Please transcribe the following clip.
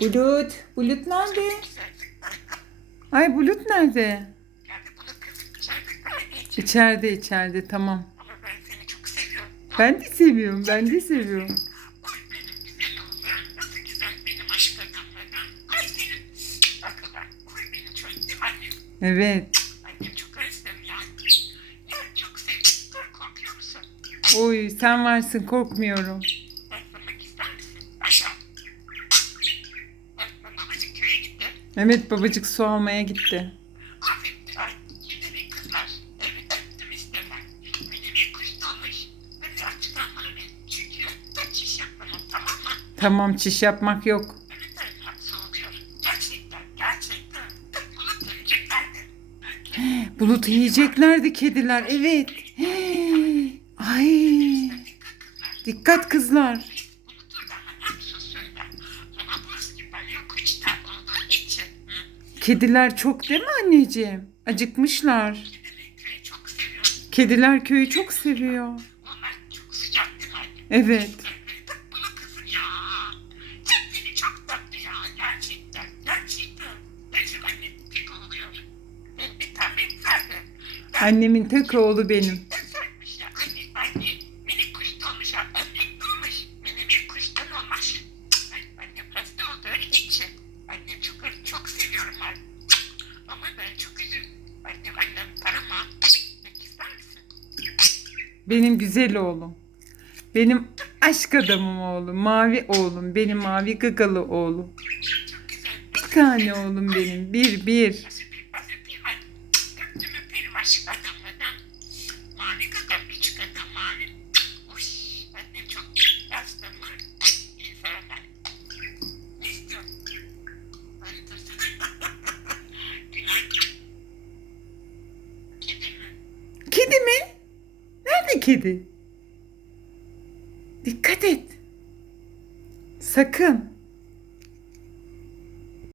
Bulut. Bulut nerede? Ay Bulut nerede? İçeride içeride tamam. Ama ben de seviyorum ben de seviyorum. Oy benim güzel oğlum. Nasıl bana bir. Çünkü kaçış yapmadım tamam çiş yapmak yok. Bulut yiyeceklerdi kediler evet. Ay. Dikkat kızlar. Kediler çok değil mi anneciğim? Acıkmışlar. Kediler köyü çok seviyor. Evet. Evet bunu kızım ya. Ben. Ama ben çok üzüldüm. Annem annem parama. Gitmek ister misin? Benim güzel oğlum. Benim aşk adamım oğlum. Mavi oğlum. Benim mavi gagalı oğlum. Bir tane oğlum benim. Bir bir Kedi? Dikkat et. Sakın.